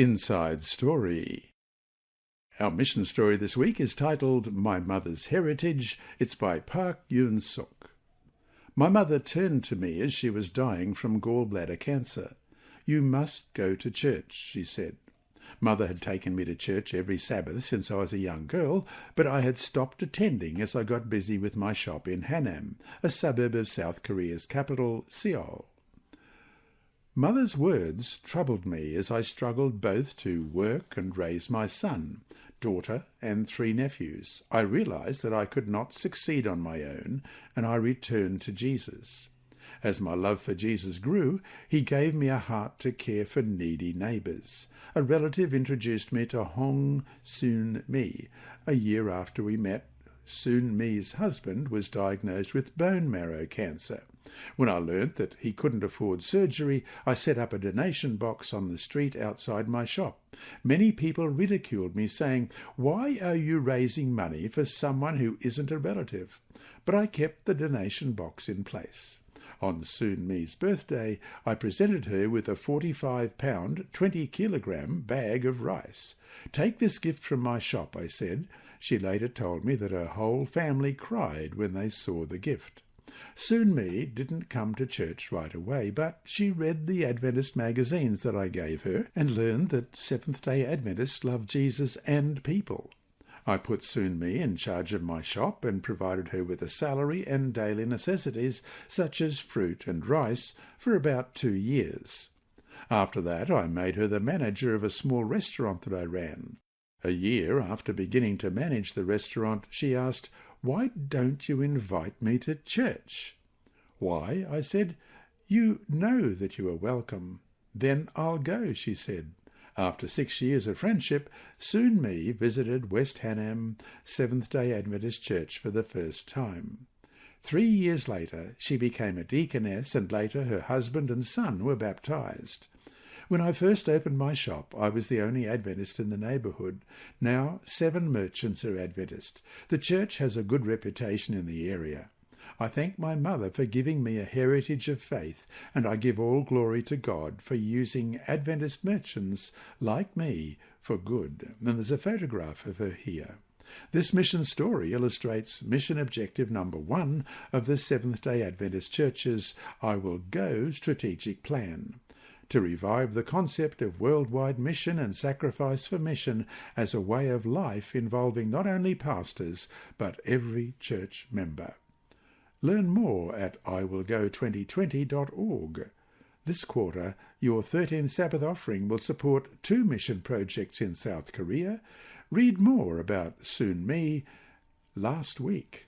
Inside Story. Our mission story this week is titled My Mother's Heritage. It's by Park Yoon-suk. My mother turned to me as she was dying from gallbladder cancer. "You must go to church," she said. Mother had taken me to church every Sabbath since I was a young girl, but I had stopped attending as I got busy with my shop in Hanam, a suburb of South Korea's capital, Seoul. Mother's words troubled me as I struggled both to work and raise my son, daughter, and 3 nephews. I realized that I could not succeed on my own, and I returned to Jesus. As my love for Jesus grew, he gave me a heart to care for needy neighbours. A relative introduced me to Hong Soon-mi. A year after we met, Soon-mi's husband was diagnosed with bone marrow cancer. When I learnt that he couldn't afford surgery, I set up a donation box on the street outside my shop. Many people ridiculed me, saying, "Why are you raising money for someone who isn't a relative?" But I kept the donation box in place. On Soon-mi's birthday, I presented her with a 45-pound, 20-kilogram bag of rice. "Take this gift from my shop," I said. She later told me that her whole family cried when they saw the gift. Soon-mi didn't come to church right away, but she read the Adventist magazines that I gave her and learned that Seventh-day Adventists love Jesus and people. I put Soon-mi in charge of my shop and provided her with a salary and daily necessities such as fruit and rice for about 2 years. After that, I made her the manager of a small restaurant that I ran. A year after beginning to manage the restaurant, she asked, "Why don't you invite me to church?" "Why?" I said. "You know that you are welcome." "Then I'll go," she said. After 6 years of friendship, Soon-mi visited West Hanam Seventh-day Adventist Church for the first time. 3 years later, she became a deaconess, and later her husband and son were baptized. When I first opened my shop, I was the only Adventist in the neighbourhood. Now 7 merchants are Adventist. The church has a good reputation in the area. I thank my mother for giving me a heritage of faith, and I give all glory to God for using Adventist merchants like me for good. And there's a photograph of her here. This mission story illustrates mission objective number 1 of the Seventh-day Adventist Church's I Will Go strategic plan: to revive the concept of worldwide mission and sacrifice for mission as a way of life involving not only pastors, but every church member. Learn more at iwillgo2020.org. This quarter, your 13th Sabbath offering will support 2 mission projects in South Korea. Read more about Soon-mi last week.